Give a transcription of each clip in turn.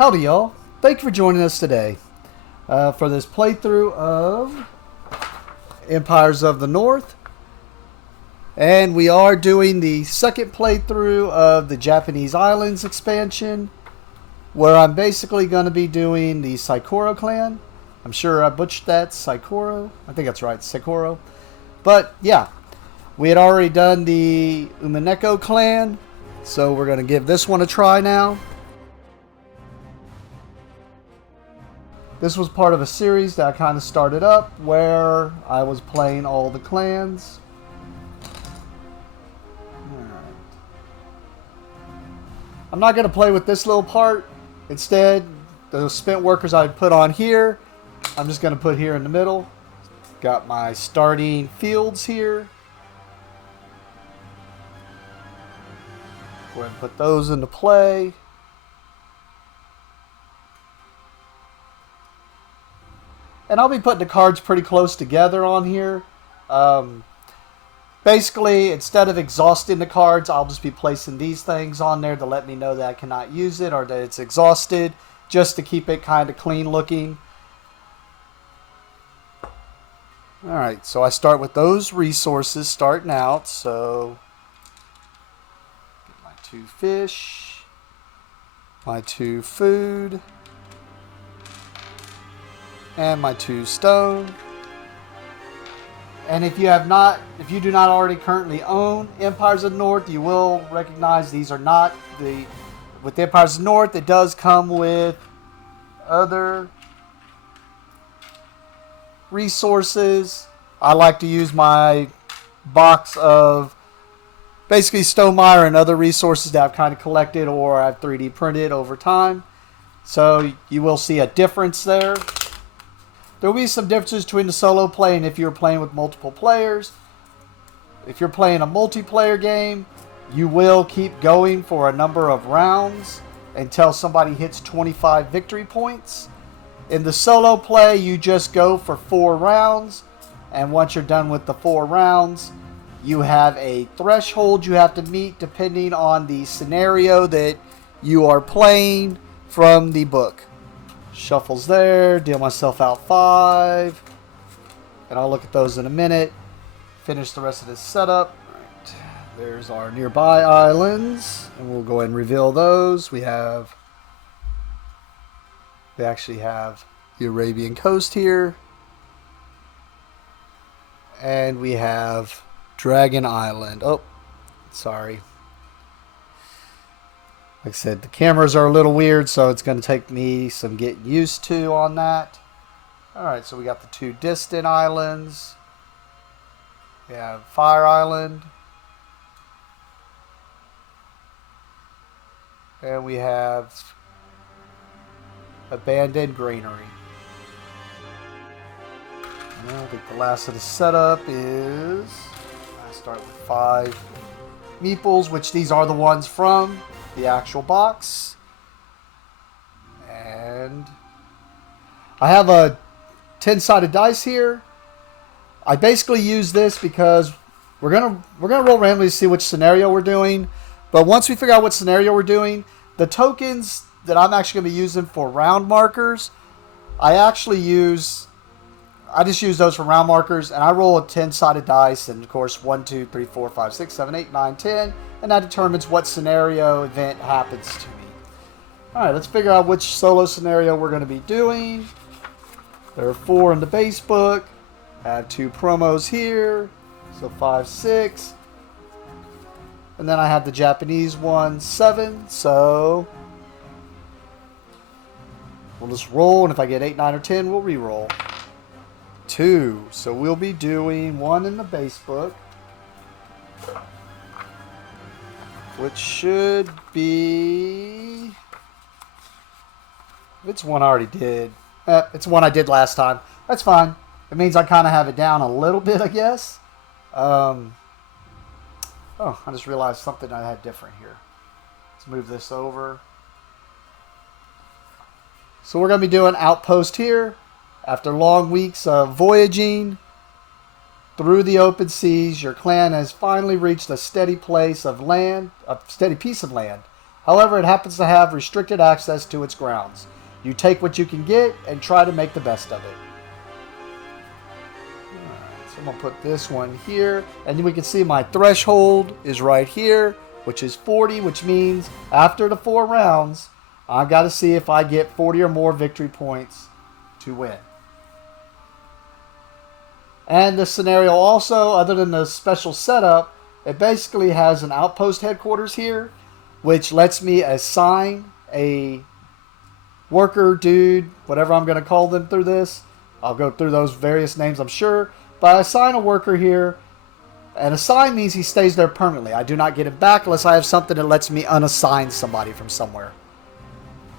Howdy y'all, thank you for joining us today for this playthrough of Empires of the North. And we are doing the second playthrough of the Japanese Islands expansion, where I'm basically going to be doing the Saikoro Clan. I'm sure I butchered that, Saikoro. I think that's right, Saikoro. But yeah, we had already done the Umaneko Clan, so we're going to give this one a try now. This was part of a series that I kind of started up where I was playing all the clans. Alright. I'm not going to play with this little part. Instead, the spent workers I would put on here, I'm just going to put here in the middle. Got my starting fields here. Go ahead and put those into play. And I'll be putting the cards pretty close together on here. Basically, instead of exhausting the cards, I'll just be placing these things on there to let me know that I cannot use it or that it's exhausted, just to keep it kind of clean looking. Alright, so I start with those resources starting out. So, get my 2 fish, my 2 food, and my 2 stone. And if you do not already currently own Empires of the North, you will recognize these are not with the Empires of the North. It does come with other resources. I like to use my box of basically Stonemaier and other resources that I've kind of collected or I've 3D printed over time. So you will see a difference there. There will be some differences between the solo play and if you're playing with multiple players. If you're playing a multiplayer game, you will keep going for a number of rounds until somebody hits 25 victory points. In the solo play, you just go for 4 rounds, and once you're done with the 4 rounds, you have a threshold you have to meet depending on the scenario that you are playing from the book. Shuffles there, deal myself out 5, and I'll look at those in a minute. Finish the rest of this setup. Right. There's our nearby islands, and we'll go ahead and reveal those. We actually have the Arabian coast here, and we have Dragon Island. Oh, sorry. Like I said, the cameras are a little weird, so it's going to take me some getting used to on that. Alright, so we got the 2 distant islands. We have Fire Island. And we have Abandoned Granary. And I think the last of the setup is... I start with 5 meeples, which these are the ones from the actual box. And I have a 10-sided dice here. I basically use this because we're gonna roll randomly to see which scenario we're doing. But once we figure out what scenario we're doing, the tokens that I'm actually gonna be using for round markers, I just use those for round markers, and I roll a 10-sided dice, and of course 1, 2, 3, 4, 5, 6, 7, 8, 9, 10, and that determines what scenario event happens to me. Alright, let's figure out which solo scenario we're going to be doing. There are 4 in the base book. I have 2 promos here, so 5, 6. And then I have the Japanese one, 7, so we'll just roll, and if I get 8, 9, or 10, we'll re-roll. 2, so we'll be doing 1 in the base book, which should be... It's one I already did. It's one I did last time. That's fine. It means I kind of have it down a little bit, I guess. Oh, I just realized something I had different here. Let's move this over. So we're going to be doing Outpost here. After long weeks of voyaging through the open seas, your clan has finally reached a steady piece of land However, it happens to have restricted access to its grounds. You take what you can get and try to make the best of it. Alright, so I'm going to put this one here. And then we can see my threshold is right here, which is 40, which means after the 4 rounds, I've got to see if I get 40 or more victory points to win. And this scenario also, other than the special setup, it basically has an outpost headquarters here, which lets me assign a worker, dude, whatever I'm going to call them through this. I'll go through those various names, I'm sure. But I assign a worker here, and assign means he stays there permanently. I do not get it back unless I have something that lets me unassign somebody from somewhere.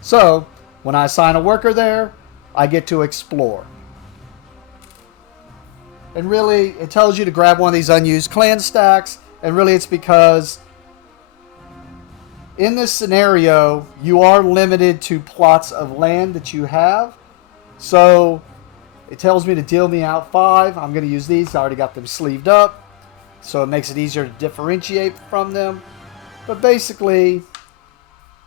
So, when I assign a worker there, I get to explore. And really, it tells you to grab one of these unused clan stacks, and really it's because in this scenario, you are limited to plots of land that you have. So, it tells me to deal me out 5. I'm going to use these. I already got them sleeved up, so it makes it easier to differentiate from them. But basically,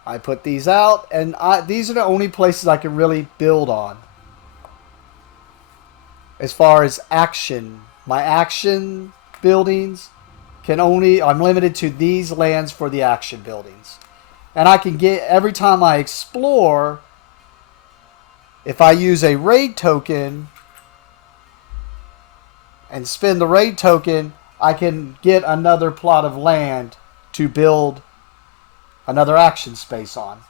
I put these out, and these are the only places I can really build on. As far as action, my action buildings I'm limited to these lands for the action buildings. And I can get, every time I explore, if I use a raid token and spend the raid token, I can get another plot of land to build another action space on.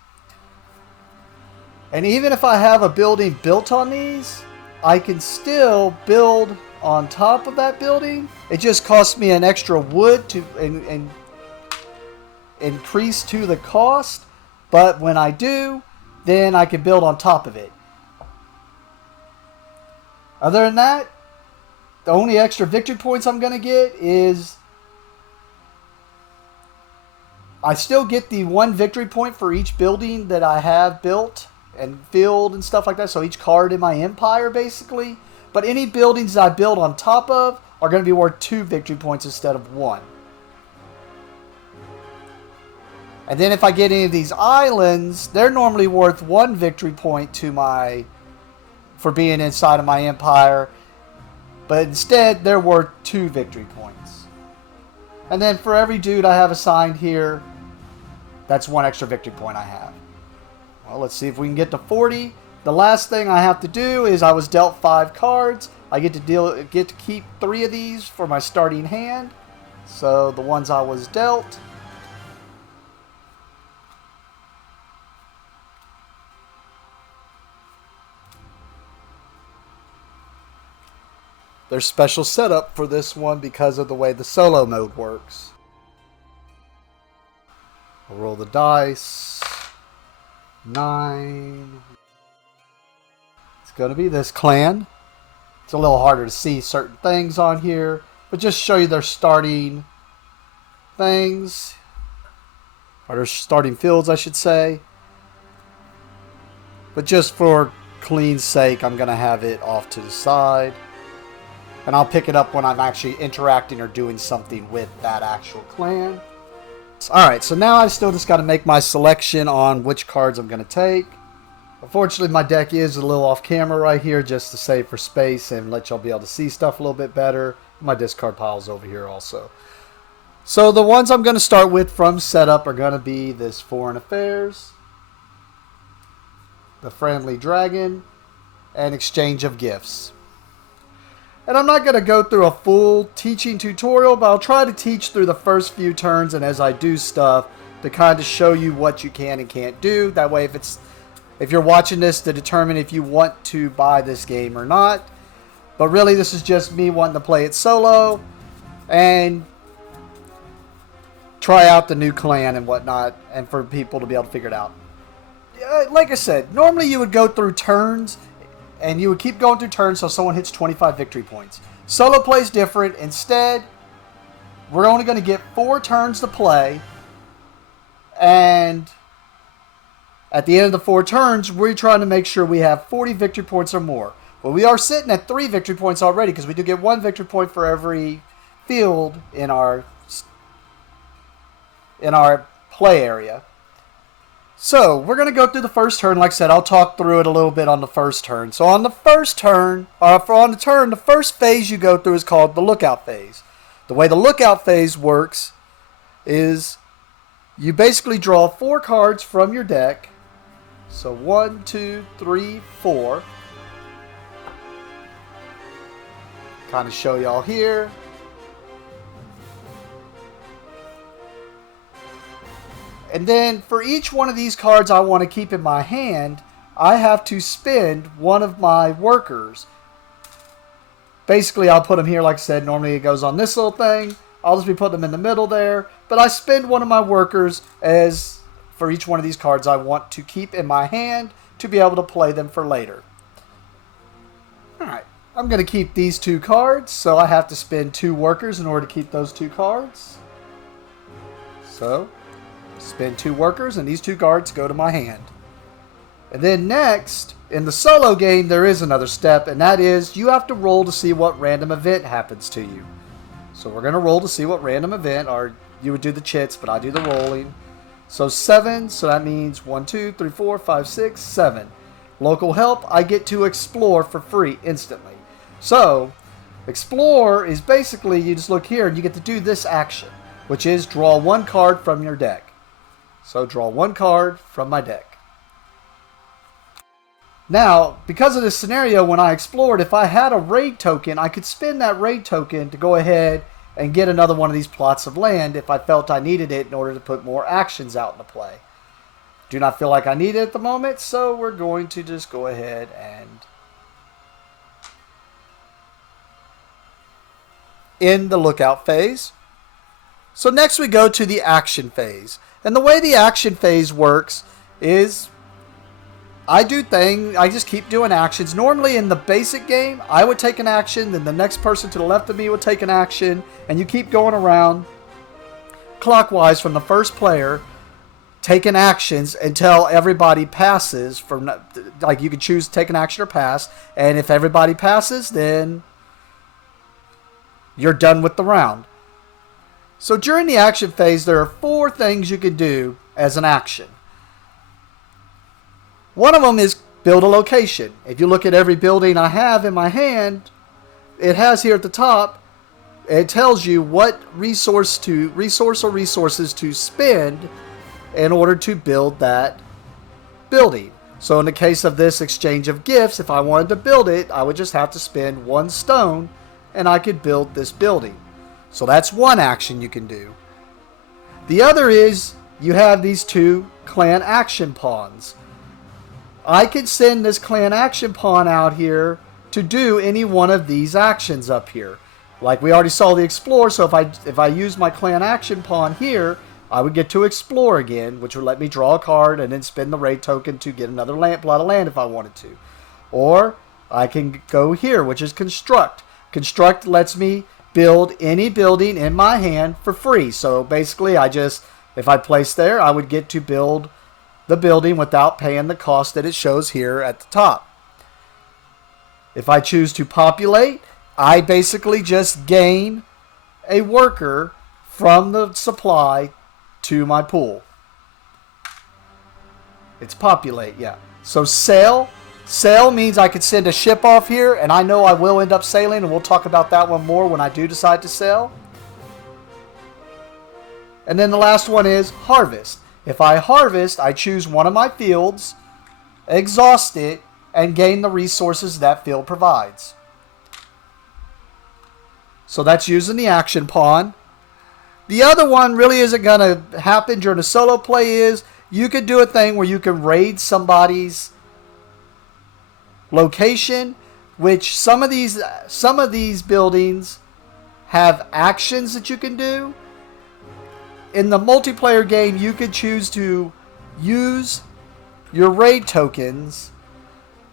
And even if I have a building built on these, I can still build on top of that building. It just costs me an extra wood to increase to the cost. But when I do, then I can build on top of it. Other than that, the only extra victory points I'm going to get is I still get the 1 victory point for each building that I have built and filled and stuff like that. So each card in my empire, basically. But any buildings that I build on top of are going to be worth 2 victory points instead of 1. And then if I get any of these islands, they're normally worth 1 victory point for being inside of my empire. But instead, they're worth 2 victory points. And then for every dude I have assigned here, that's 1 extra victory point I have. Well, let's see if we can get to 40. The last thing I have to do is I was dealt 5 cards. I get to keep 3 of these for my starting hand. So the ones I was dealt. There's special setup for this one because of the way the solo mode works. I'll roll the dice. 9. It's going to be this clan. It's a little harder to see certain things on here, but just show you their starting things. Or their starting fields, I should say. But just for clean sake, I'm going to have it off to the side. And I'll pick it up when I'm actually interacting or doing something with that actual clan. Alright, so now I still just got to make my selection on which cards I'm going to take. Unfortunately, my deck is a little off camera right here just to save for space and let y'all be able to see stuff a little bit better. My discard pile's over here also. So the ones I'm going to start with from setup are going to be this Foreign Affairs, the Friendly Dragon, and Exchange of Gifts. And I'm not going to go through a full teaching tutorial, but I'll try to teach through the first few turns and as I do stuff to kind of show you what you can and can't do. That way if you're watching this to determine if you want to buy this game or not. But really this is just me wanting to play it solo and try out the new clan and whatnot and for people to be able to figure it out. Like I said, normally you would go through turns and you would keep going through turns so someone hits 25 victory points. Solo plays different. Instead, we're only going to get 4 turns to play. And at the end of the 4 turns, we're trying to make sure we have 40 victory points or more. Well, we are sitting at 3 victory points already because we do get 1 victory point for every field in our play area. So we're going to go through the first turn. Like I said, I'll talk through it a little bit on the first turn. So on the first turn, the first phase you go through is called the lookout phase. The way the lookout phase works is you basically draw 4 cards from your deck. So 1, 2, 3, 4. Kind of show y'all here. And then for each one of these cards I want to keep in my hand, I have to spend one of my workers. Basically, I'll put them here, like I said, normally it goes on this little thing. I'll just be putting them in the middle there. But I spend one of my workers as for each one of these cards I want to keep in my hand to be able to play them for later. Alright, I'm going to keep these 2 cards, so I have to spend 2 workers in order to keep those 2 cards. So spend 2 workers, and these 2 cards go to my hand. And then next, in the solo game, there is another step, and that is you have to roll to see what random event happens to you. So we're going to roll to see what random event, or you would do the chits, but I do the rolling. So 7, so that means 1, 2, 3, 4, 5, 6, 7. Local help, I get to explore for free instantly. So, explore is basically, you just look here and you get to do this action, which is draw 1 card from your deck. So draw 1 card from my deck. Now, because of this scenario, when I explored, if I had a raid token, I could spend that raid token to go ahead and get another one of these plots of land if I felt I needed it in order to put more actions out into play. Do not feel like I need it at the moment, so we're going to just go ahead and end the lookout phase. So next we go to the action phase. And the way the action phase works is I just keep doing actions. Normally in the basic game, I would take an action, then the next person to the left of me would take an action, and you keep going around clockwise from the first player, taking actions until everybody passes. From, like, you can choose to take an action or pass, and if everybody passes, then you're done with the round. So during the action phase, there are 4 things you can do as an action. One of them is build a location. If you look at every building I have in my hand, it has here at the top, it tells you what resource or resources to spend in order to build that building. So in the case of this exchange of gifts, if I wanted to build it, I would just have to spend 1 stone and I could build this building. So that's one action you can do. The other is you have these 2 clan action pawns. I could send this clan action pawn out here to do any one of these actions up here. Like we already saw the explore, so if I use my clan action pawn here, I would get to explore again, which would let me draw a card and then spend the raid token to get another plot of land if I wanted to. Or I can go here, which is construct. Construct lets me build any building in my hand for free. So basically, if I place there, I would get to build the building without paying the cost that it shows here at the top. If I choose to populate, I basically just gain a worker from the supply to my pool. It's populate, yeah. So sail. Sail means I could send a ship off here, and I know I will end up sailing, and we'll talk about that one more when I do decide to sail. And then the last one is harvest. If I harvest, I choose one of my fields, exhaust it, and gain the resources that field provides. So that's using the action pawn. The other one really isn't going to happen during a solo play is you could do a thing where you can raid somebody's location, which some of these buildings have actions that you can do. In the multiplayer game, you could choose to use your raid tokens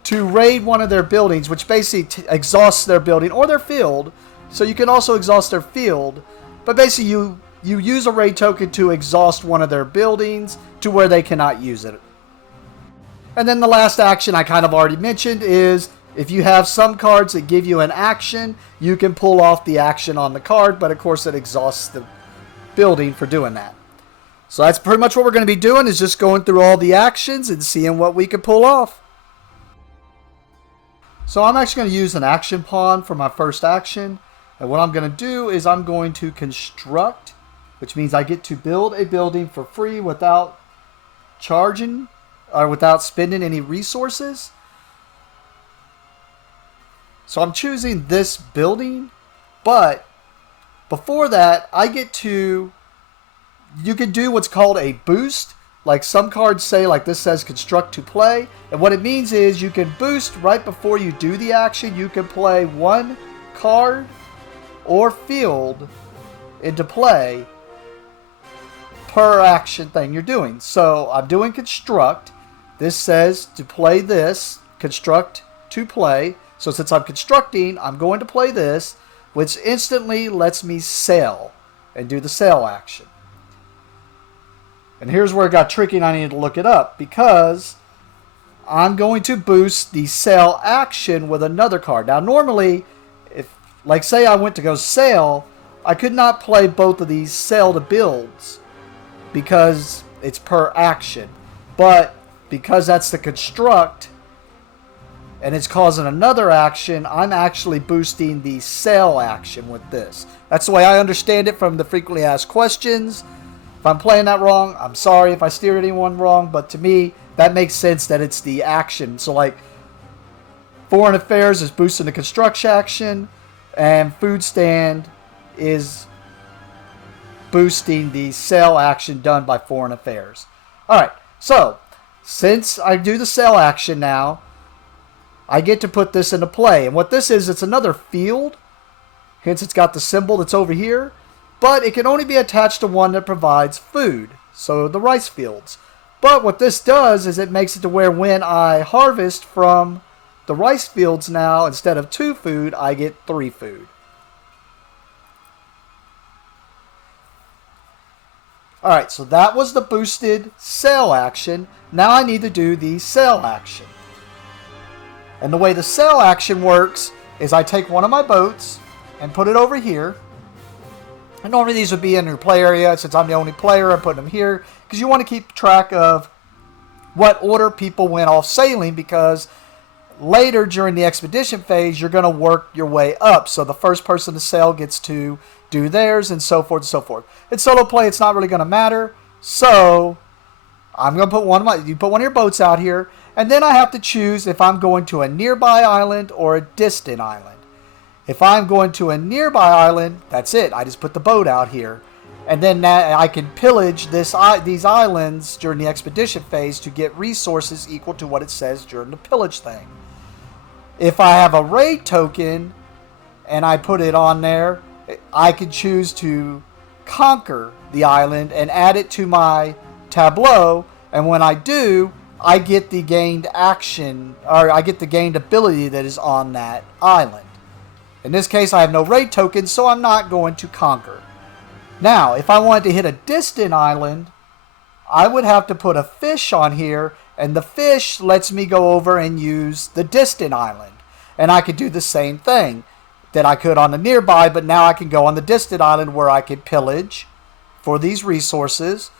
to raid one of their buildings, which basically exhausts their building or their field. So you can also exhaust their field, but basically you use a raid token to exhaust one of their buildings to where they cannot use it. And then the last action I kind of already mentioned is if you have some cards that give you an action, you can pull off the action on the card, but of course it exhausts the building for doing that. So that's pretty much what we're going to be doing, is just going through all the actions and seeing what we can pull off. So I'm actually going to use an action pawn for my first action. And what I'm going to do is I'm going to construct, which means I get to build a building for free without charging or without spending any resources. So I'm choosing this building, but before that, I get to, you can do what's called a boost. Like some cards say, like this says construct to play. And what it means is you can boost right before you do the action. You can play one card or field into play per action thing you're doing. So I'm doing construct. This says to play this, construct to play. So since I'm constructing, I'm going to play this, which instantly lets me sail and do the sail action. And here's where it got tricky and I needed to look it up, because I'm going to boost the sail action with another card. Now normally, if, like say I went to go sail, I could not play both of these sail to builds because it's per action. But because that's the construct and it's causing another action, I'm actually boosting the sail action with this. That's the way I understand it from the frequently asked questions. If I'm playing that wrong, I'm sorry if I steered anyone wrong, but to me, that makes sense that it's the action. So like, foreign affairs is boosting the construction action, and food stand is boosting the sale action done by foreign affairs. Alright, so, since I do the sale action now, I get to put this into play. And what this is, it's another field, hence it's got the symbol that's over here. But it can only be attached to one that provides food, so the rice fields. But what this does is it makes it to where when I harvest from the rice fields now, instead of 2 food, I get 3 food. Alright, so that was the boosted sail action. Now I need to do the sail action. And the way the sail action works is I take one of my boats and put it over here. And normally these would be in your play area. Since I'm the only player, I'm putting them here because you want to keep track of what order people went off sailing, because later during the expedition phase, you're going to work your way up. So the first person to sail gets to do theirs, and so forth and so forth. In solo play, it's not really going to matter. So I'm going to put you put one of your boats out here, and then I have to choose if I'm going to a nearby island or a distant island. If I'm going to a nearby island, that's it. I just put the boat out here. And then I can pillage these islands during the expedition phase to get resources equal to what it says during the pillage thing. If I have a raid token and I put it on there, I can choose to conquer the island and add it to my tableau. And when I do, I get the gained action, or I get the gained ability that is on that island. In this case, I have no raid tokens, so I'm not going to conquer. Now, if I wanted to hit a distant island, I would have to put a fish on here, and the fish lets me go over and use the distant island. And I could do the same thing that I could on the nearby, but now I can go on the distant island where I can pillage for these resources,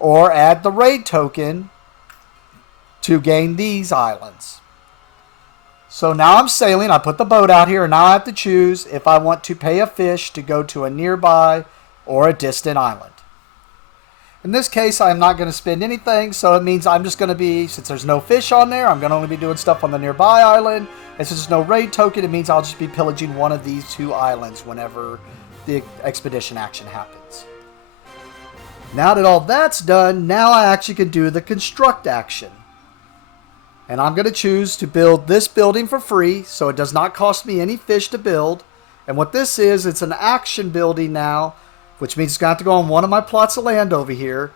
or add the raid token to gain these islands. So now I'm sailing, I put the boat out here, and now I have to choose if I want to pay a fish to go to a nearby or a distant island. In this case, I'm not going to spend anything, so it means I'm just going to be, since there's no fish on there, I'm going to only be doing stuff on the nearby island, and since there's no raid token, it means I'll just be pillaging one of these 2 islands whenever the expedition action happens. Now that all that's done, now I actually can do the construct action. And I'm going to choose to build this building for free, so it does not cost me any fish to build. And what this is, it's an action building now, which means it's going to have to go on one of my plots of land over here.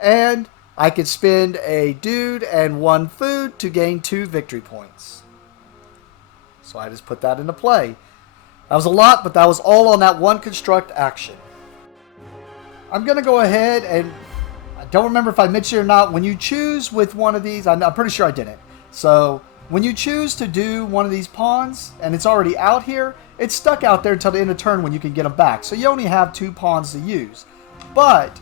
And I can spend a dude and 1 food to gain 2 victory points. So I just put that into play. That was a lot, but that was all on that one construct action. I'm going to go ahead and, I don't remember if I mentioned it or not, when you choose with one of these, I'm pretty sure I didn't. So when you choose to do one of these pawns and it's already out here, it's stuck out there until the end of turn when you can get them back. So you only have 2 pawns to use. But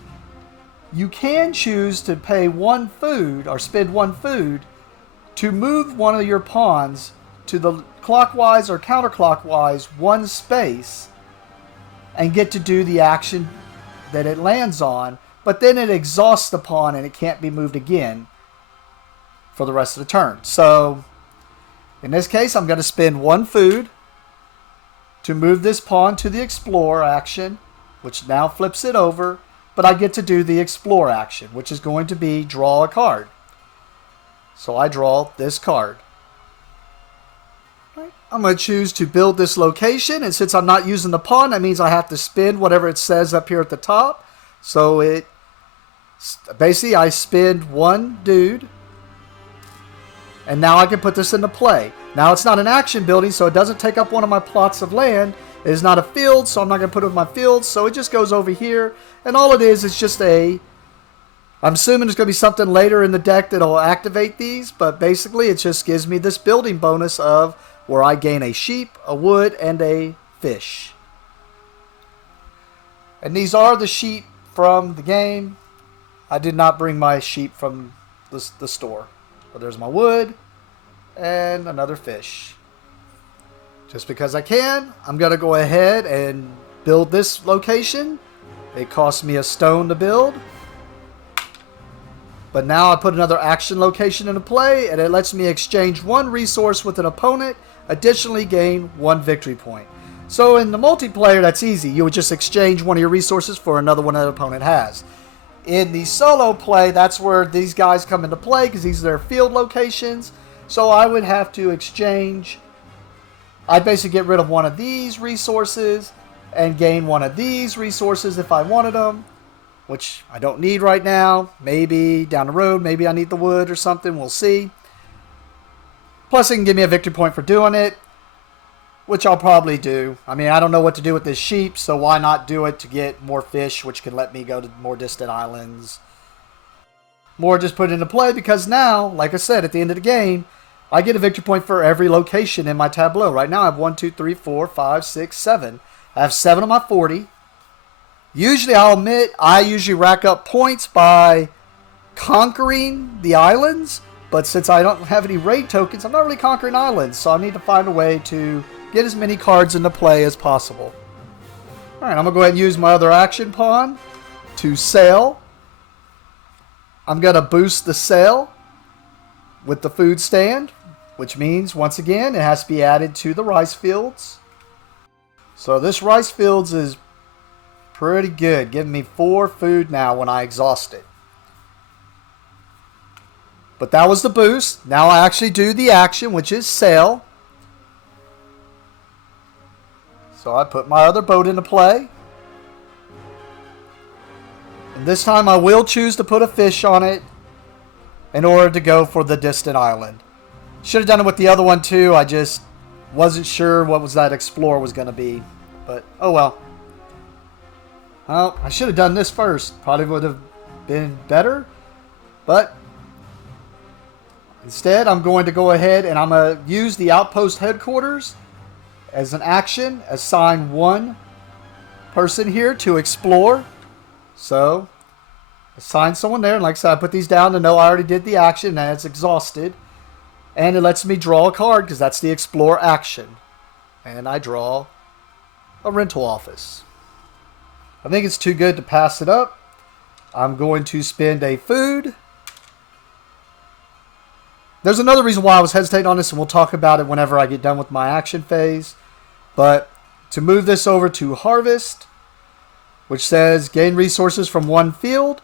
You can choose to pay 1 food or spend 1 food to move one of your pawns to the clockwise or counterclockwise 1 space and get to do the action that it lands on, but then it exhausts the pawn and it can't be moved again for the rest of the turn. So in this case, I'm going to spend 1 food to move this pawn to the explore action, which now flips it over, but I get to do the explore action, which is going to be draw a card. So I draw this card. I'm going to choose to build this location, and since I'm not using the pawn, that means I have to spend whatever it says up here at the top. So it basically, I spend 1 dude, and now I can put this into play. Now it's not an action building, so it doesn't take up one of my plots of land. It is not a field, so I'm not going to put it in my field, so it just goes over here, and all it is just a... I'm assuming there's going to be something later in the deck that'll activate these, but basically it just gives me this building bonus of where I gain a sheep, a wood, and a fish. And these are the sheep from the game. I did not bring my sheep from the store. But there's my wood and another fish. Just because I can, I'm going to go ahead and build this location. It cost me a stone to build. But now I put another action location into play, and it lets me exchange 1 resource with an opponent, additionally gain 1 victory point. So in the multiplayer, that's easy. You would just exchange one of your resources for another one that the opponent has. In the solo play, that's where these guys come into play because these are their field locations. So I would have to exchange. I'd basically get rid of one of these resources and gain one of these resources if I wanted them, which I don't need right now. Maybe down the road, maybe I need the wood or something. We'll see. Plus, it can give me a victory point for doing it, which I'll probably do. I mean, I don't know what to do with this sheep, so why not do it to get more fish, which can let me go to more distant islands. More just put it into play because now, like I said, at the end of the game, I get a victory point for every location in my tableau. Right now, I have 1, 2, 3, 4, 5, 6, 7. I have 7 of my 40. Usually, I'll admit, I usually rack up points by conquering the islands. But since I don't have any raid tokens, I'm not really conquering islands. So I need to find a way to get as many cards into play as possible. Alright, I'm going to go ahead and use my other action pawn to sail. I'm going to boost the sail with the food stand, which means, once again, it has to be added to the rice fields. So this rice fields is pretty good, giving me 4 food now when I exhaust it. But that was the boost. Now I actually do the action, which is sail. So I put my other boat into play. And this time I will choose to put a fish on it in order to go for the distant island. Should have done it with the other one too. I just wasn't sure what was that explore was going to be. But oh well. Well, I should have done this first. Probably would have been better. But instead, I'm going to go ahead and I'm going to use the outpost headquarters as an action. Assign 1 person here to explore. So, assign someone there. And like I said, I put these down to know I already did the action and it's exhausted. And it lets me draw a card because that's the explore action. And I draw a rental office. I think it's too good to pass it up. I'm going to spend a food. There's another reason why I was hesitating on this, and we'll talk about it whenever I get done with my action phase. But to move this over to harvest, which says gain resources from 1 field,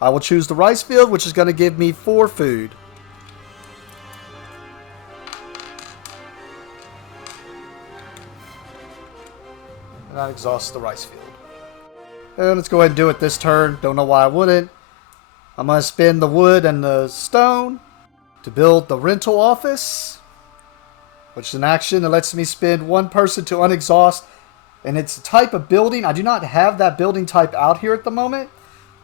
I will choose the rice field, which is going to give me 4 food. And that exhausts the rice field. And let's go ahead and do it this turn. Don't know why I wouldn't. I'm going to spend the wood and the stone to build the rental office, which is an action that lets me spend 1 person to unexhaust. And it's a type of building. I do not have that building type out here at the moment,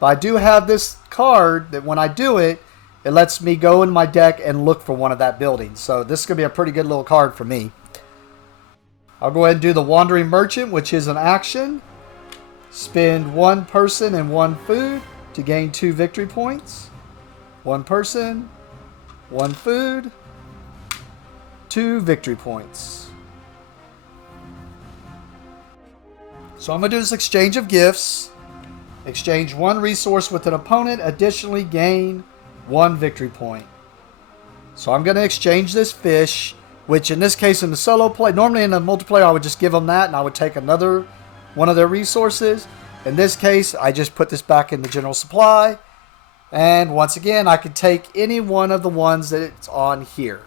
but I do have this card that when I do it, it lets me go in my deck and look for one of that building. So this is going to be a pretty good little card for me. I'll go ahead and do the Wandering Merchant, which is an action. Spend 1 person and 1 food. to gain 2 victory points. 1 person, 1 food, 2 victory points. So I'm going to do this exchange of gifts. Exchange 1 resource with an opponent. Additionally, gain 1 victory point. So I'm going to exchange this fish, which in this case in the solo play, normally in the multiplayer I would just give them that and I would take another one of their resources. In this case, I just put this back in the general supply. And once again, I could take any one of the ones that it's on here.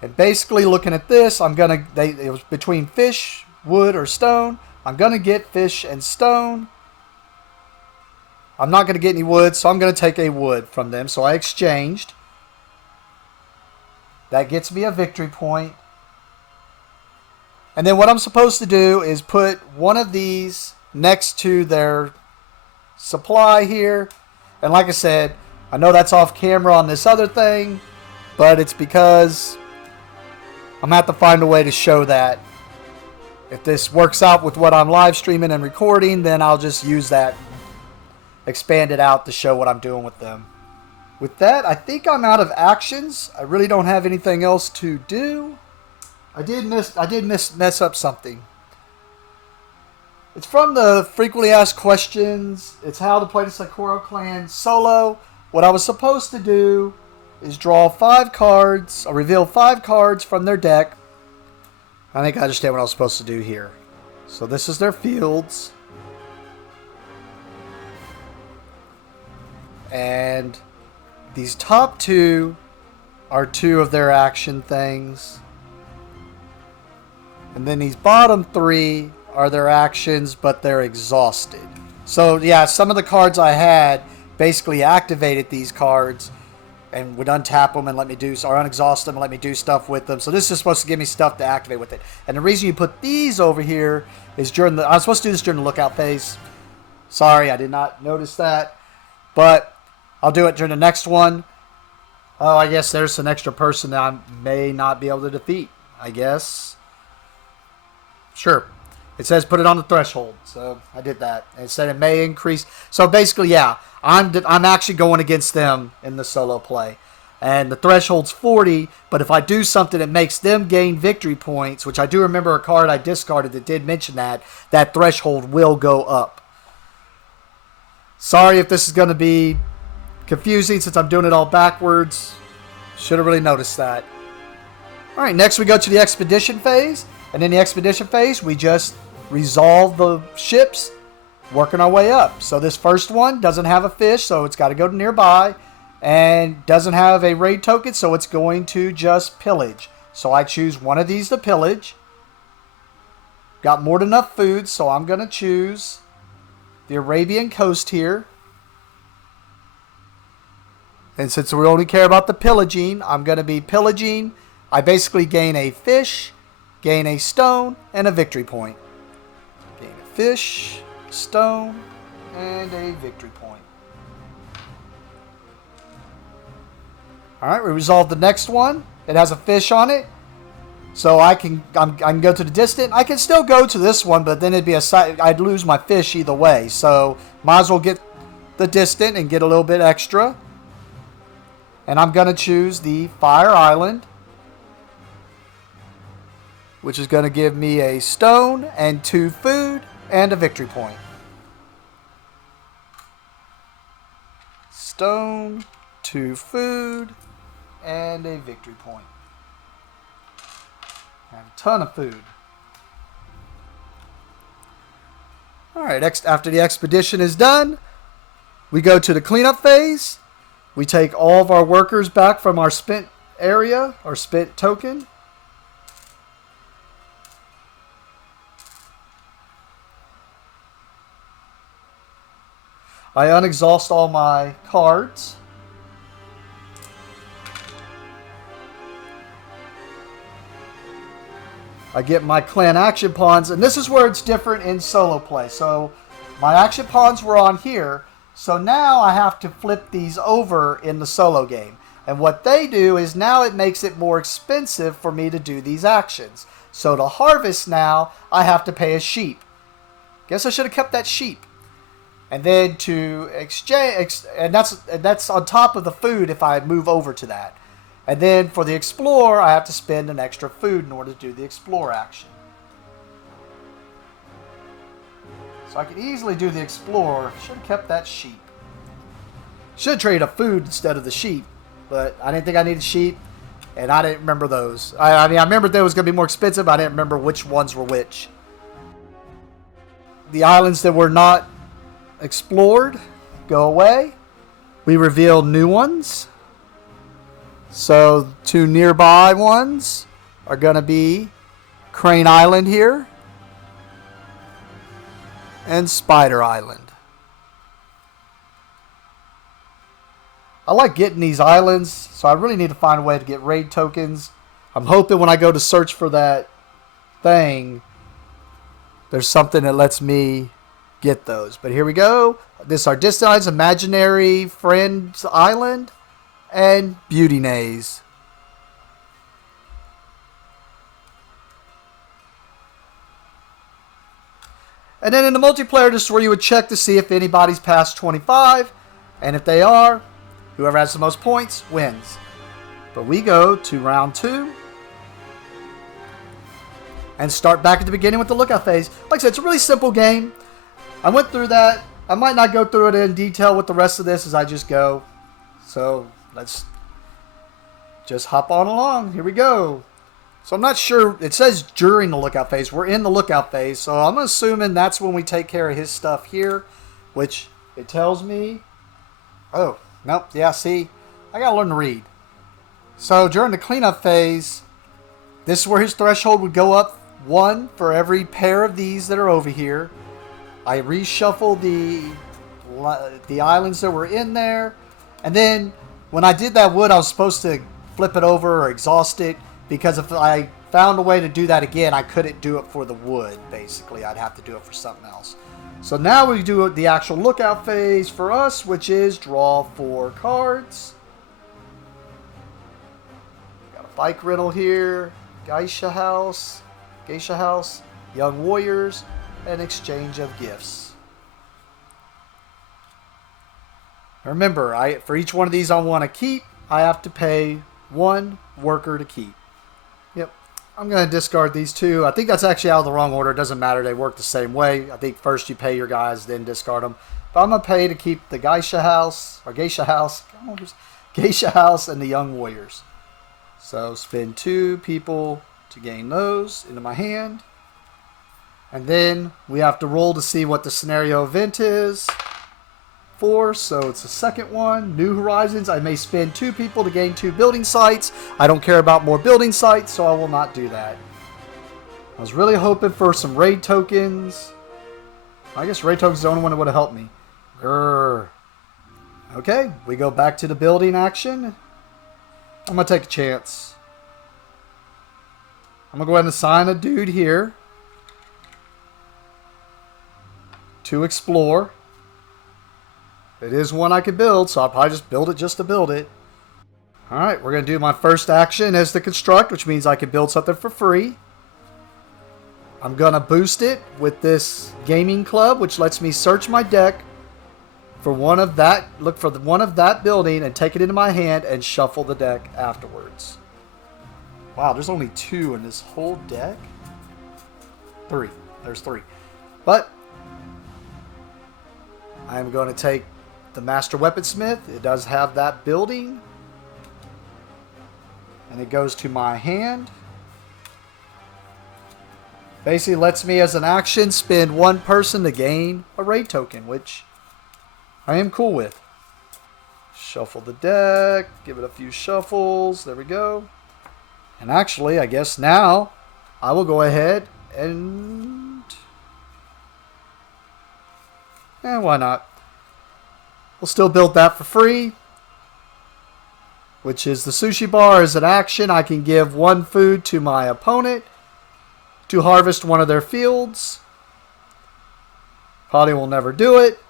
And basically looking at this, it was between fish, wood, or stone. I'm going to get fish and stone. I'm not going to get any wood, so I'm going to take a wood from them. So I exchanged. That gets me a victory point. And then what I'm supposed to do is put one of these next to their supply here. And like I said, I know that's off camera on this other thing, but it's because I'm going to have to find a way to show that. If this works out with what I'm live streaming and recording, then I'll just use that, expand it out to show what I'm doing with them. With that, I think I'm out of actions. I really don't have anything else to do. I did mess up something. It's from the frequently asked questions. It's how to play the Saikoro Clan solo. What I was supposed to do is draw 5 cards, or reveal 5 cards from their deck. I think I understand what I was supposed to do here. So this is their fields. And these top 2 are 2 of their action things. And then these bottom 3 are their actions, but they're exhausted. So yeah, some of the cards I had basically activated these cards and would untap them and let me do, or unexhaust them and let me do stuff with them. So this is supposed to give me stuff to activate with it. And the reason you put these over here is during the, I was supposed to do this during the lookout phase. Sorry, I did not notice that. But I'll do it during the next one. Oh, I guess there's an extra person that I may not be able to defeat, I guess. Sure. It says put it on the threshold, so I did that. It said it may increase. So basically, yeah, I'm actually going against them in the solo play. And the threshold's 40, but if I do something that makes them gain victory points, which I do remember a card I discarded that did mention that threshold will go up. Sorry if this is going to be confusing since I'm doing it all backwards. Should have really noticed that. All right, next we go to the expedition phase. And in the expedition phase, we just resolve the ships, working our way up. So this first one doesn't have a fish, so it's got to go to nearby. And doesn't have a raid token, so it's going to just pillage. So I choose one of these to pillage. Got more than enough food, so I'm going to choose the Arabian coast here. And since we only care about the pillaging, I'm going to be pillaging. I basically gain a fish, gain a stone, and a victory point. Gain a fish, stone, and a victory point. Alright, we resolved the next one. It has a fish on it. So I can go to the distant. I can still go to this one, but then it'd be I'd lose my fish either way. So might as well get the distant and get a little bit extra. And I'm going to choose the Fire Island, which is going to give me a stone and 2 food and a victory point. Stone, 2 food, and a victory point. And a ton of food. Alright, after the expedition is done, we go to the cleanup phase. We take all of our workers back from our spent area, our spent token. I unexhaust all my cards. I get my clan action pawns, and this is where it's different in solo play. So my action pawns were on here, so now I have to flip these over in the solo game. And what they do is now it makes it more expensive for me to do these actions. So to harvest now, I have to pay a sheep. Guess I should have kept that sheep. And then to exchange, and that's on top of the food if I move over to that. And then for the explore, I have to spend an extra food in order to do the explore action. So I could easily do the explore. Should have kept that sheep. Should have traded a food instead of the sheep, but I didn't think I needed sheep, and I didn't remember those. I mean, I remembered they was going to be more expensive, but I didn't remember which ones were which. The islands that were not explored go away. We reveal new ones. So 2 nearby ones are going to be Crane Island here and Spider Island. I like getting these islands, so I really need to find a way to get raid tokens. I'm hoping when I go to search for that thing, there's something that lets me get those. But here we go. This is our disguise, Imaginary Friends Island, and Beauty Nays. And then in the multiplayer, this is where you would check to see if anybody's past 25. And if they are, whoever has the most points wins. But we go to round 2 and start back at the beginning with the lookout phase. Like I said, it's a really simple game. I went through that. I might not go through it in detail with the rest of this as I just go. So let's just hop on along. Here we go. So I'm not sure. It says during the lookout phase. We're in the lookout phase. So I'm assuming that's when we take care of his stuff here, which it tells me. Oh, nope. Yeah, see, I got to learn to read. So during the cleanup phase, this is where his threshold would go up 1 for every pair of these that are over here. I reshuffle the islands that were in there. And then when I did that wood, I was supposed to flip it over or exhaust it, because if I found a way to do that again, I couldn't do it for the wood, basically. I'd have to do it for something else. So now we do the actual lookout phase for us, which is draw 4 cards. Got a bike riddle here, Geisha House, Young Warriors, and exchange of gifts. Remember, for each one of these I want to keep, I have to pay 1 worker to keep. Yep. I'm going to discard these 2. I think that's actually out of the wrong order. It doesn't matter. They work the same way. I think first you pay your guys, then discard them. But I'm going to pay to keep the Geisha House, and the Young Warriors. So spend 2 people to gain those into my hand. And then we have to roll to see what the scenario event is. 4, so it's the second one. New Horizons. I may spend 2 people to gain 2 building sites. I don't care about more building sites, so I will not do that. I was really hoping for some raid tokens. I guess raid tokens is the only one that would have helped me. Grrr. Okay, we go back to the building action. I'm going to take a chance. I'm going to go ahead and assign a dude here to explore. It is one I could build, so I'll probably just build it just to build it. Alright, we're going to do my first action as the construct, which means I can build something for free. I'm going to boost it with this gaming club, which lets me search my deck for one of that, look for one of that building and take it into my hand and shuffle the deck afterwards. Wow, there's only 2 in this whole deck? 3. There's 3. But I'm going to take the Master Weaponsmith. It does have that building. And it goes to my hand. Basically lets me, as an action, spend 1 person to gain a raid token, which I am cool with. Shuffle the deck. Give it a few shuffles. There we go. And actually, I guess now I will go ahead and... why not? We'll still build that for free, which is the sushi bar. As an action, I can give 1 food to my opponent to harvest one of their fields. Probably will never do it.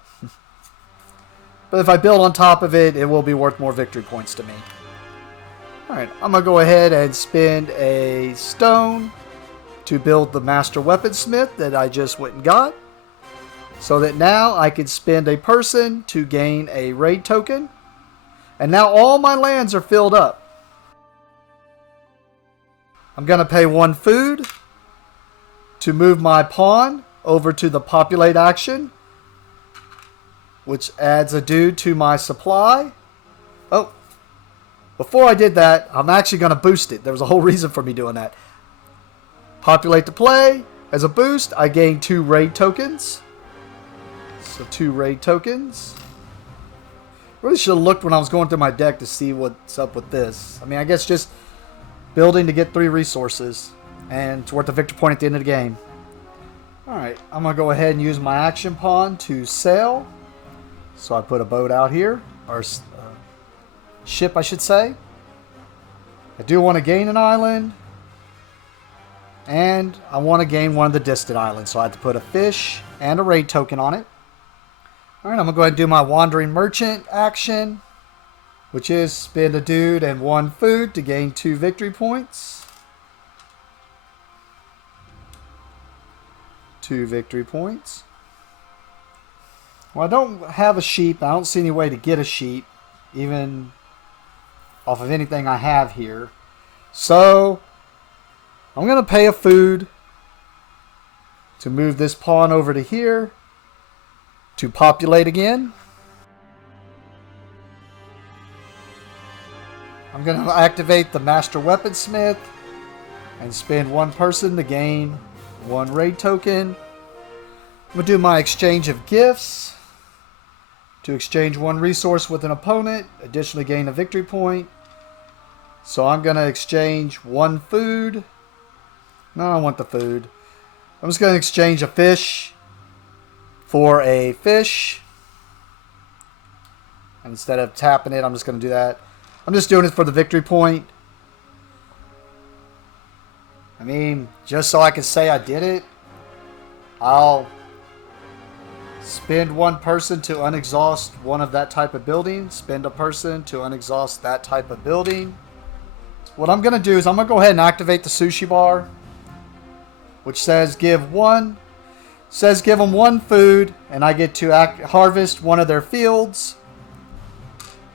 But if I build on top of it, it will be worth more victory points to me. Alright, I'm going to go ahead and spend a stone to build the Master Weaponsmith that I just went and got. So that now I can spend a person to gain a raid token. And now all my lands are filled up. I'm going to pay 1 food to move my pawn over to the populate action, which adds a dude to my supply. Oh, before I did that, I'm actually going to boost it. There was a whole reason for me doing that. Populate to play. As a boost, I gain 2 raid tokens. So 2 raid tokens. Really should have looked when I was going through my deck to see what's up with this. I mean, I guess just building to get 3 resources. And it's worth a victory point at the end of the game. Alright, I'm going to go ahead and use my action pawn to sail. So I put a boat out here. Or ship, I should say. I do want to gain an island. And I want to gain one of the distant islands. So I have to put a fish and a raid token on it. Alright, I'm going to go ahead and do my Wandering Merchant action, which is spend a dude and 1 food to gain 2 victory points. 2 victory points. Well, I don't have a sheep. I don't see any way to get a sheep, even off of anything I have here. So, I'm going to pay a food to move this pawn over to here. To populate again. I'm going to activate the Master Weaponsmith and spend 1 person to gain 1 raid token. I'm going to do my exchange of gifts to exchange 1 resource with an opponent, additionally gain a victory point. So I'm going to exchange 1 food. No, I don't want the food. I'm just going to exchange a fish for a fish. And instead of tapping it, I'm just going to do that. I'm just doing it for the victory point. I mean, just so I can say I did it, I'll spend 1 person to unexhaust one of that type of building. Spend a person to unexhaust that type of building. What I'm going to do is I'm going to go ahead and activate the sushi bar, which says give them 1 food, and I get to harvest one of their fields.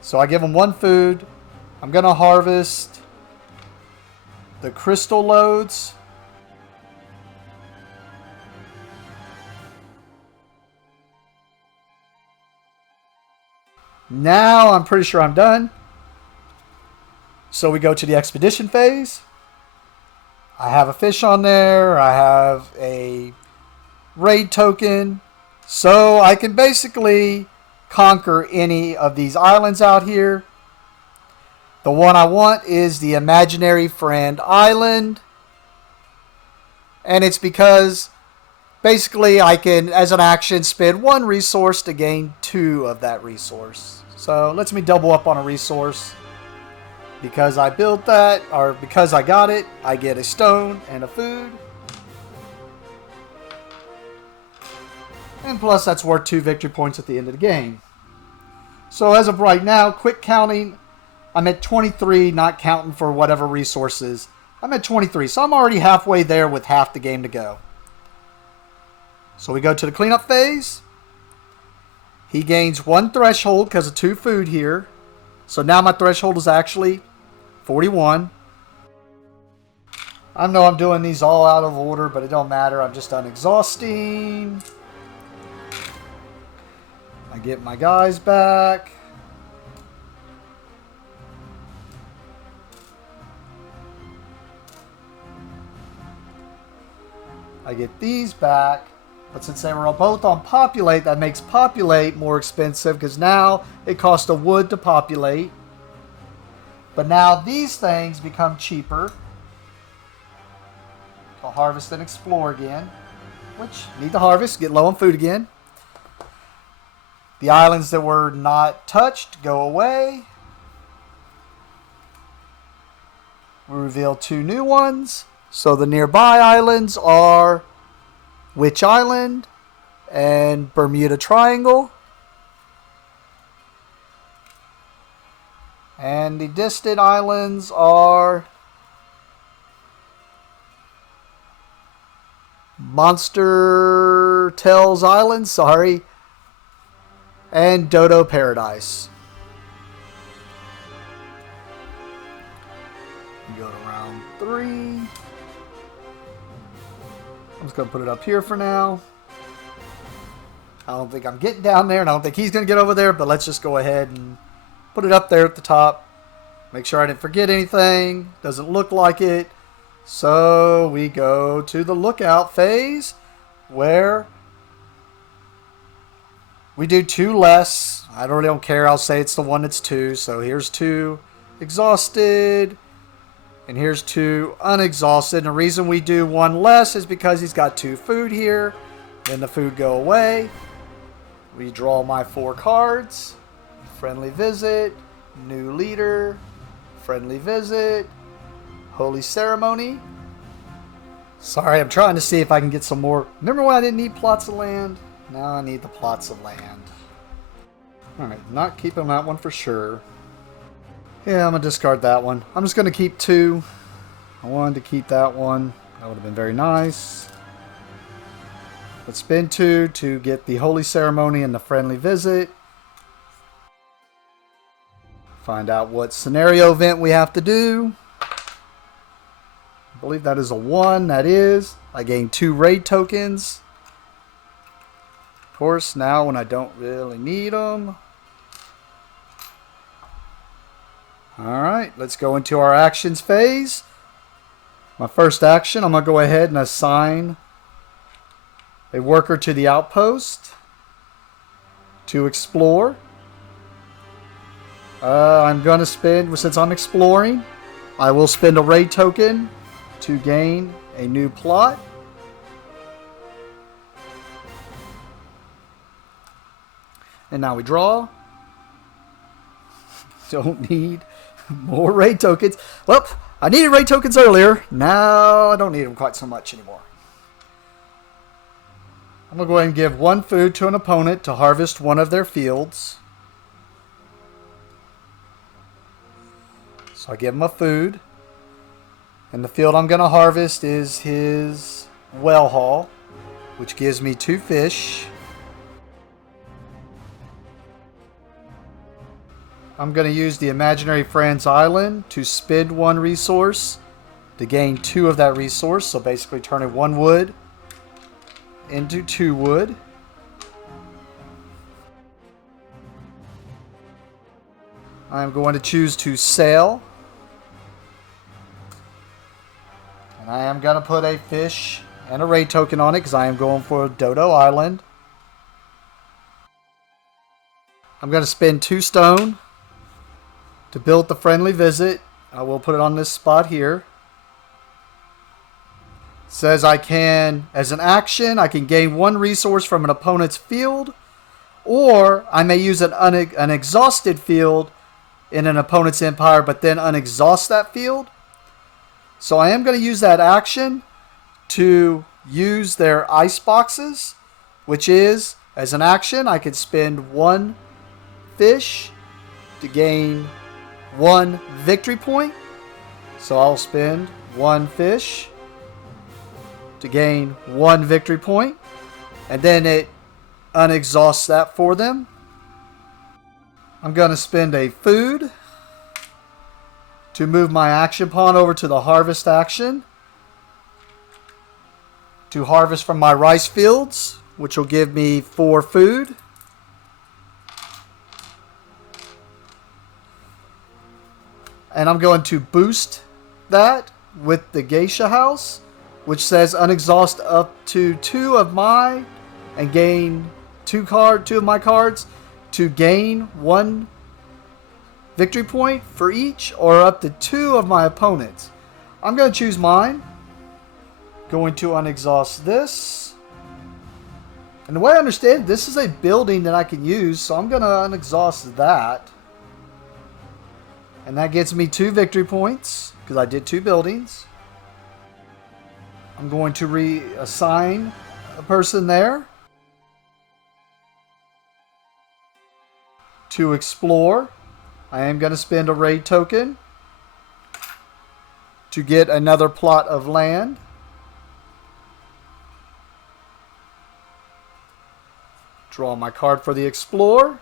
So I give them 1 food. I'm going to harvest the crystal lodes. Now I'm pretty sure I'm done. So we go to the expedition phase. I have a fish on there. I have a raid token. So I can basically conquer any of these islands out here. The one I want is the Imaginary Friend Island. And it's because basically I can, as an action, spend 1 resource to gain 2 of that resource. So it lets me double up on a resource. Because I built that, or because I got it, I get a stone and a food. And plus that's worth 2 victory points at the end of the game. So as of right now, quick counting, I'm at 23, not counting for whatever resources. I'm at 23, so I'm already halfway there with half the game to go. So we go to the cleanup phase. He gains 1 threshold because of 2 food here. So now my threshold is actually 41. I know I'm doing these all out of order, but it don't matter. I'm just unexhausting. I get my guys back. I get these back. But since they were both on populate, that makes populate more expensive because now it costs a wood to populate. But now these things become cheaper. I'll harvest and explore again. Which, need to harvest, get low on food again. The islands that were not touched go away. We reveal 2 new ones. So the nearby islands are Witch Island and Bermuda Triangle. And the distant islands are Monster Tails Island, sorry, and Dodo Paradise. Go to round 3. I'm just going to put it up here for now. I don't think I'm getting down there, and I don't think he's going to get over there, but let's just go ahead and put it up there at the top. Make sure I didn't forget anything. Doesn't look like it. So we go to the lookout phase, where we do 2 less. I really don't care. I'll say it's the one that's 2. So here's 2 exhausted. And here's 2 unexhausted. And the reason we do 1 less is because he's got 2 food here. Then the food go away. We draw my 4 cards. Friendly visit. New leader. Friendly visit. Holy ceremony. Sorry, I'm trying to see if I can get some more. Remember when I didn't need plots of land? Now I need the plots of land. Alright, not keeping that one for sure. Yeah, I'm going to discard that one. I'm just going to keep 2. I wanted to keep that one. That would have been very nice. Let's spend 2 to get the Holy Ceremony and the Friendly Visit. Find out what scenario event we have to do. I believe that is a 1. That is. I gain 2 raid tokens. Of course, now when I don't really need them. Alright, let's go into our actions phase. My first action, I'm going to go ahead and assign a worker to the outpost to explore. I'm going to spend, since I'm exploring, I will spend a raid token to gain a new plot. And now we draw. Don't need more raid tokens. Well, I needed raid tokens earlier. Now I don't need them quite so much anymore. I'm going to go ahead and give 1 food to an opponent to harvest one of their fields. So I give him a food. And the field I'm going to harvest is his well hall, which gives me 2 fish. I'm going to use the Imaginary Friends Island to spend 1 resource to gain 2 of that resource. So basically turning 1 wood into 2 wood. I'm going to choose to sail. And I am going to put a fish and a raid token on it because I am going for Dodo Island. I'm going to spend 2 stone to build the Friendly Visit. I will put it on this spot here. It says I can, as an action, I can gain 1 resource from an opponent's field, or I may use an exhausted field in an opponent's empire, but then unexhaust that field. So I am going to use that action to use their ice boxes, which is, as an action, I can spend 1 fish to gain 1 victory point. So I'll spend 1 fish to gain 1 victory point, and then it unexhausts that for them. I'm going to spend a food to move my action pawn over to the harvest action to harvest from my rice fields, which will give me 4 food. And I'm going to boost that with the Geisha House, which says unexhaust up to 2 of my, and gain 2 of my cards to gain 1 victory point for each, or up to 2 of my opponents. I'm going to choose mine. Going to unexhaust this. And the way I understand, this is a building that I can use, so I'm going to unexhaust that. And that gets me 2 victory points, because I did 2 buildings. I'm going to reassign a person there to explore. I am going to spend a raid token to get another plot of land. Draw my card for the Explorer.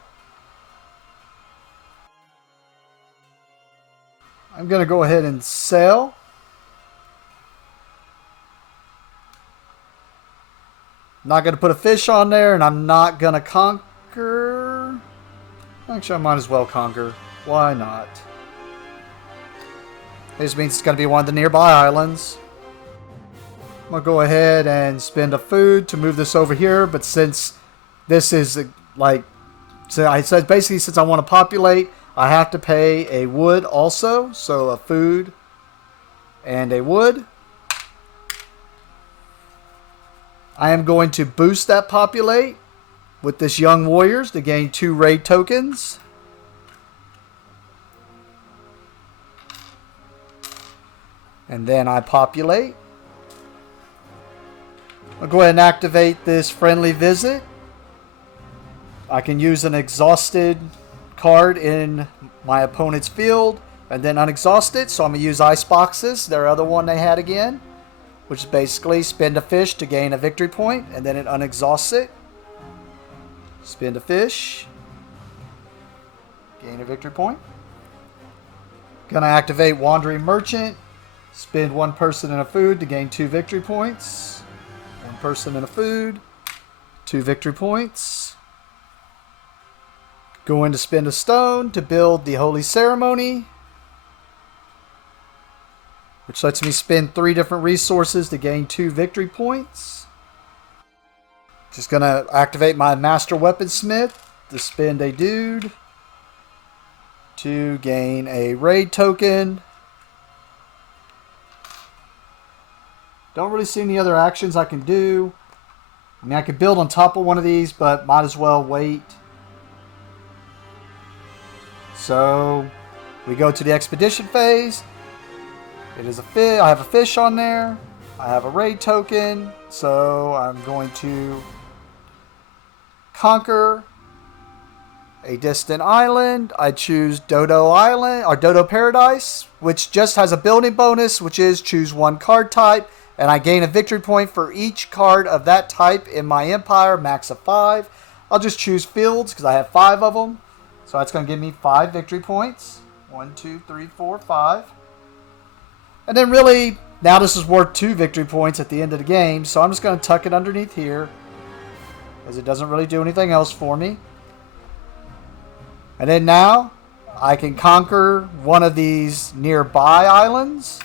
I'm going to go ahead and sail. I'm not going to put a fish on there, and I'm not going to conquer. Actually, I might as well conquer. Why not? This means it's going to be one of the nearby islands. I'm going to go ahead and spend a food to move this over here, but since this is like, so I said basically since I want to populate, I have to pay a wood also, so a food and a wood. I am going to boost that populate with this young warriors to gain 2 raid tokens. And then I populate. I'll go ahead and activate this friendly visit. I can use an exhausted card in my opponent's field and then unexhaust it. So I'm going to use ice boxes, their other one they had again, which is basically spend a fish to gain a victory point, and then it unexhausts it. Spend a fish, gain a victory point. Gonna activate Wandering Merchant, spend 1 person in a food to gain 2 victory points. 1 person in a food, 2 victory points. Going to spend a stone to build the Holy Ceremony, which lets me spend 3 different resources to gain 2 victory points. Just going to activate my Master Weaponsmith to spend a dude to gain a raid token. Don't really see any other actions I can do. I mean, I could build on top of one of these, but might as well wait. So we go to the expedition phase. It is a fish. I have a fish on there. I have a raid token. So I'm going to conquer a distant island. I choose Dodo Island or Dodo Paradise, which just has a building bonus, which is choose 1 card type, and I gain a victory point for each card of that type in my empire, max of 5. I'll just choose fields because I have 5 of them. So that's going to give me 5 victory points. 1, 2, 3, 4, 5. And then really, now this is worth 2 victory points at the end of the game. So I'm just going to tuck it underneath here, because it doesn't really do anything else for me. And then now, I can conquer one of these nearby islands.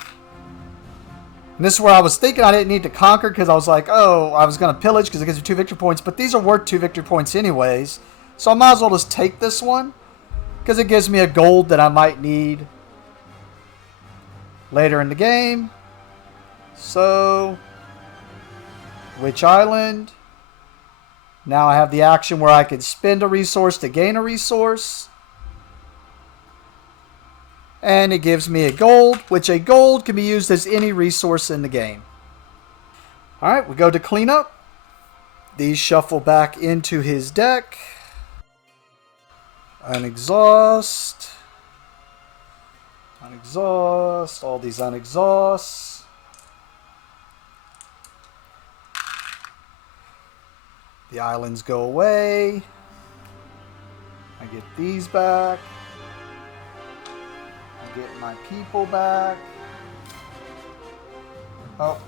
And this is where I was thinking I didn't need to conquer, because I was like, oh, I was going to pillage because it gives you 2 victory points. But these are worth 2 victory points anyways. So I might as well just take this one, because it gives me a gold that I might need later in the game. So, which island? Now I have the action where I can spend a resource to gain a resource. And it gives me a gold, which a gold can be used as any resource in the game. Alright, we go to cleanup. These shuffle back into his deck. Unexhaust. Unexhaust. All these unexhausts. The islands go away. I get these back. I get my people back. Oh.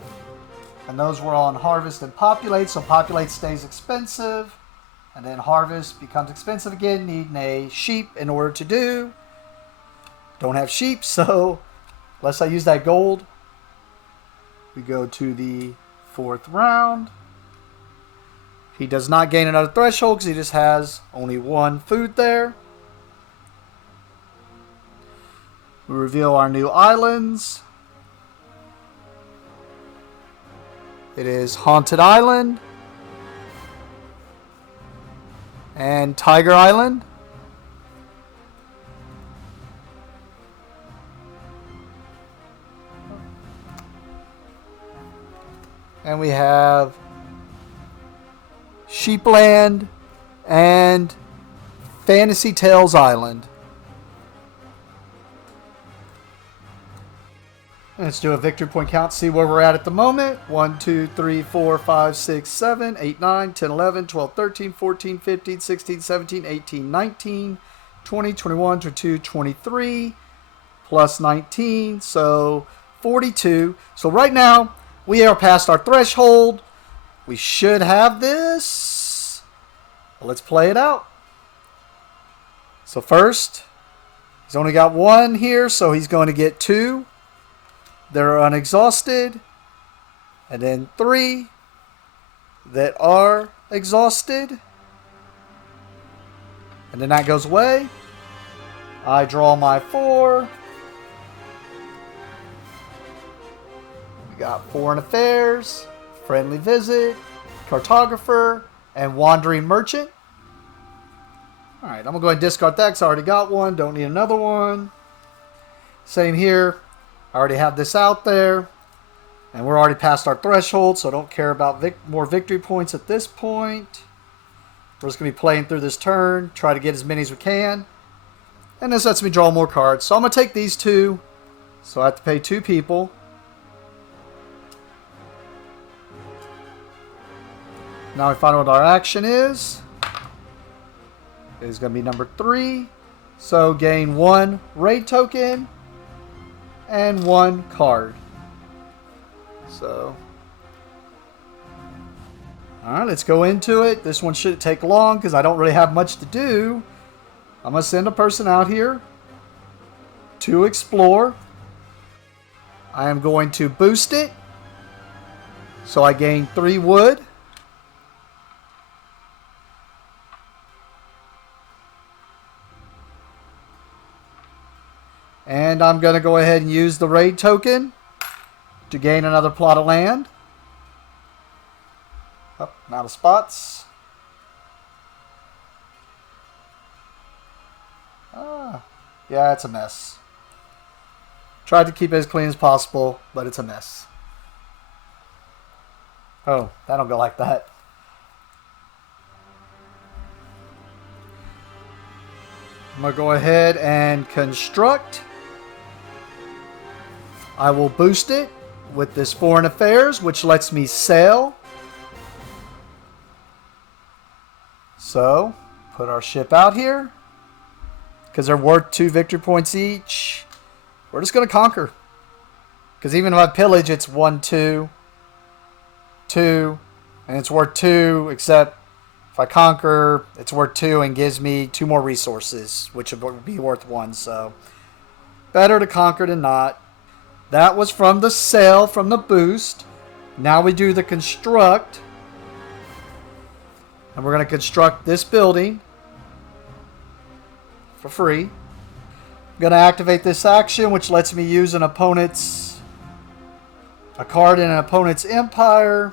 And those were on harvest and populate, so populate stays expensive. And then harvest becomes expensive again. Needing a sheep in order to do. Don't have sheep, so unless I use that gold, we go to the 4th round. He does not gain another threshold because he just has only 1 food there. We reveal our new islands. It is Haunted Island and Tiger Island. And we have Sheepland and Fantasy Tales Island. Let's do a victory point count, see where we're at the moment. 1, 2, 3, 4, 5, 6, 7, 8, 9, 10, 11, 12, 13, 14, 15, 16, 17, 18, 19, 20, 21, 22, 23, plus 19, so 42. So right now, we are past our threshold. We should have this. Let's play it out. So first, he's only got 1 here, so he's going to get 2. They're unexhausted. And then 3 that are exhausted. And then that goes away. I draw my 4. We got Foreign Affairs, Friendly Visit, Cartographer, and Wandering Merchant. Alright, I'm going to go ahead and discard that because I already got one. Don't need another one. Same here. I already have this out there. And we're already past our threshold, so I don't care about more victory points at this point. We're just going to be playing through this turn, try to get as many as we can. And this lets me draw more cards. So I'm going to take these 2. So I have to pay 2 people. Now we find out what our action is. It's going to be number 3. So gain 1 raid token and 1 card. So, alright, let's go into it. This one shouldn't take long because I don't really have much to do. I'm going to send a person out here to explore. I am going to boost it. So I gain 3 wood. And I'm going to go ahead and use the raid token to gain another plot of land. Oh, I'm out of spots. Yeah, it's a mess. Tried to keep it as clean as possible, but it's a mess. Oh, that'll go like that. I'm going to go ahead and construct. I will boost it with this Foreign Affairs, which lets me sail. So, put our ship out here. Because they're worth 2 victory points each. We're just going to conquer. Because even if I pillage, it's 1, 2, 2. And it's worth 2, except if I conquer, it's worth 2 and gives me 2 more resources, which would be worth 1. So, better to conquer than not. That was from the sale, from the boost. Now we do the construct. And we're going to construct this building for free. I'm going to activate this action, which lets me use a card in an opponent's empire,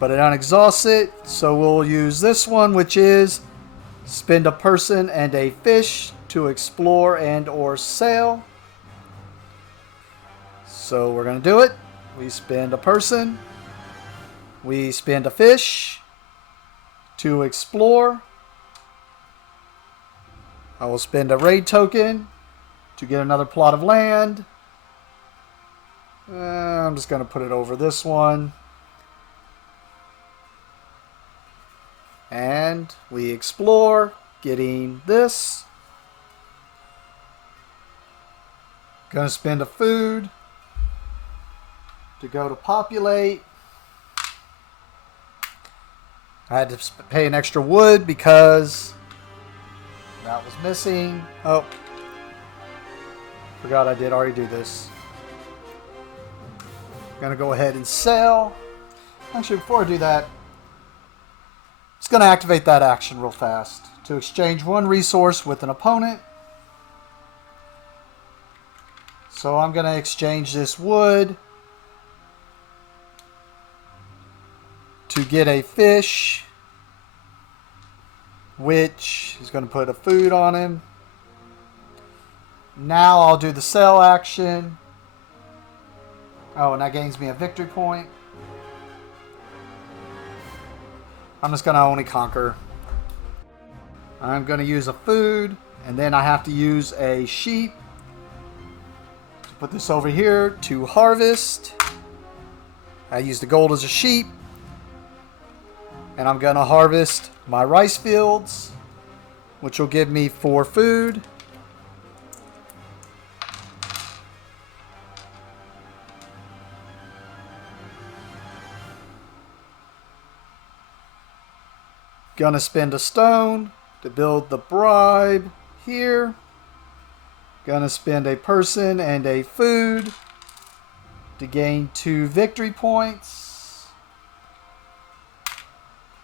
but it unexhausts it. So we'll use this one, which is spend a person and a fish to explore and or sail. So we're going to do it. We spend a person. We spend a fish to explore. I will spend a raid token to get another plot of land. I'm just going to put it over this one. And we explore, getting this. Going to spend a food to go to populate. I had to pay an extra wood because that was missing. Oh, forgot I did already do this. Gonna go ahead and sell. Actually, before I do that, just gonna activate that action real fast to exchange 1 resource with an opponent. So I'm gonna exchange this wood to get a fish, which is going to put a food on him. Now I'll do the sell action. Oh, and that gains me a victory point. I'm just going to only conquer. I'm going to use a food, and then I have to use a sheep to Put this over here to harvest. I use the gold as a sheep. And I'm going to harvest my rice fields, which will give me 4 food. Gonna spend a stone to build the bribe here. Gonna spend a person and a food to gain 2 victory points.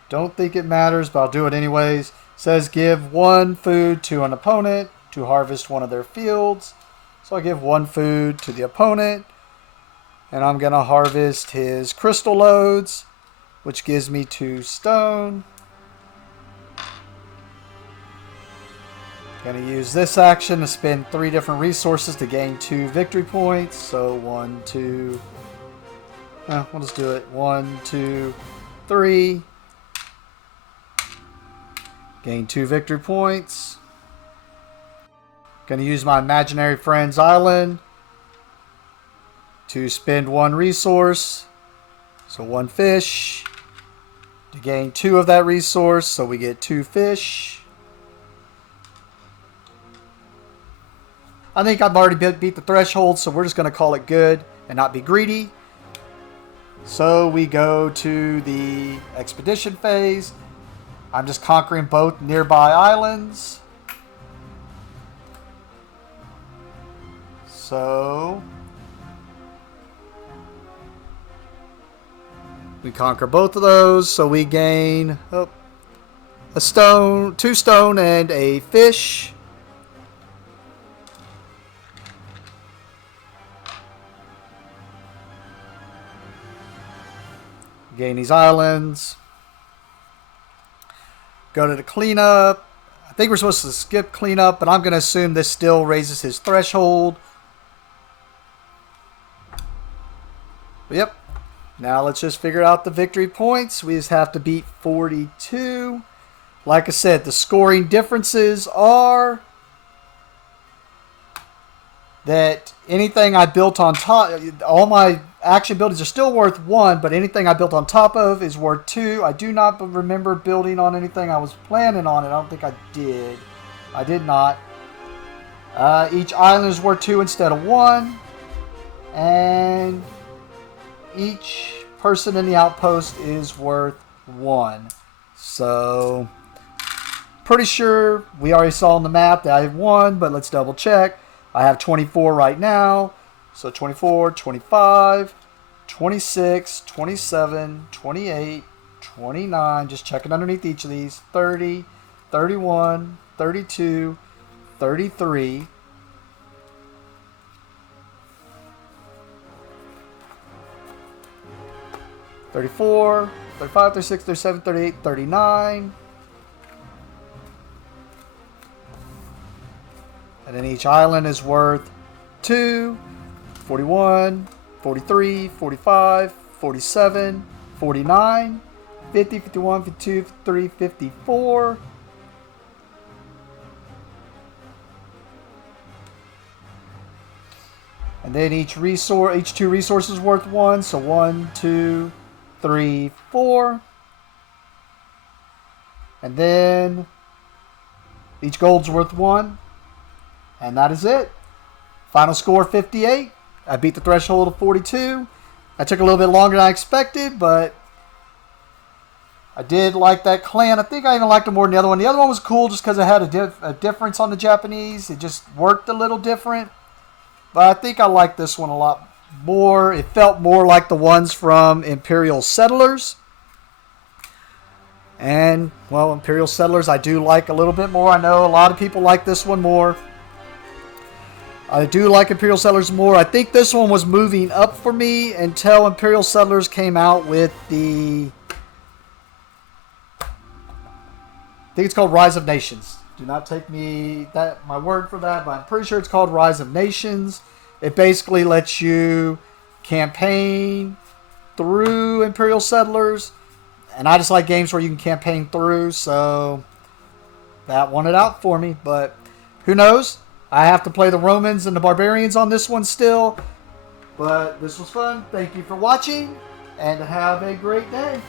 Don't think it matters, but I'll do it anyways. Says give 1 food to an opponent to harvest one of their fields. So I give 1 food to the opponent. And I'm gonna harvest his crystal lodes, which gives me 2 stone. Going to use this action to spend 3 different resources to gain 2 victory points. So 1, 2. We'll just do it. 1, 2, 3. Gain 2 victory points. Going to use my imaginary friend's island to spend 1 resource. So 1 fish. To gain 2 of that resource. So we get 2 fish. I think I've already beat the threshold, so we're just going to call it good and not be greedy. So we go to the expedition phase. I'm just conquering both nearby islands. So we conquer both of those, so we gain a stone, 2 stone, and a fish. Gain these islands. Go to the cleanup. I think we're supposed to skip cleanup, but I'm going to assume this still raises his threshold. Yep. Now let's just figure out the victory points. We just have to beat 42. Like I said, the scoring differences are that anything I built on top, all my action buildings are still worth 1, but anything I built on top of is worth 2. I do not remember building on anything I was planning on it. I don't think I did. I did not. Each island is worth 2 instead of 1. And each person in the outpost is worth 1. So, pretty sure we already saw on the map that I have 1, but let's double check. I have 24 right now. So 24, 25, 26, 27, 28, 29. Just checking underneath each of these. 30, 31, 32, 33. $34, $35, $36, $37, $38, $39. And then each island is worth 2, 41, 43, 45, 47, 49, 50, 51, 52, 53, 54. And then each 2 resources worth 1. So 1, 2, 3, 4. And then each gold's worth 1. And that is it. Final score 58. I beat the threshold of 42. That took a little bit longer than I expected, but I did like that clan. I think I even liked it more than the other one. The other one was cool just because it had a difference on the Japanese. It just worked a little different. But I think I like this one a lot more. It felt more like the ones from Imperial Settlers. And, well, Imperial Settlers I do like a little bit more. I know a lot of people like this one more. I do like Imperial Settlers more. I think this one was moving up for me until Imperial Settlers came out with the... I think it's called Rise of Nations. Do not take my word for that, but I'm pretty sure it's called Rise of Nations. It basically lets you campaign through Imperial Settlers. And I just like games where you can campaign through, so that won it out for me. But who knows? I have to play the Romans and the Barbarians on this one still. But this was fun. Thank you for watching, and have a great day.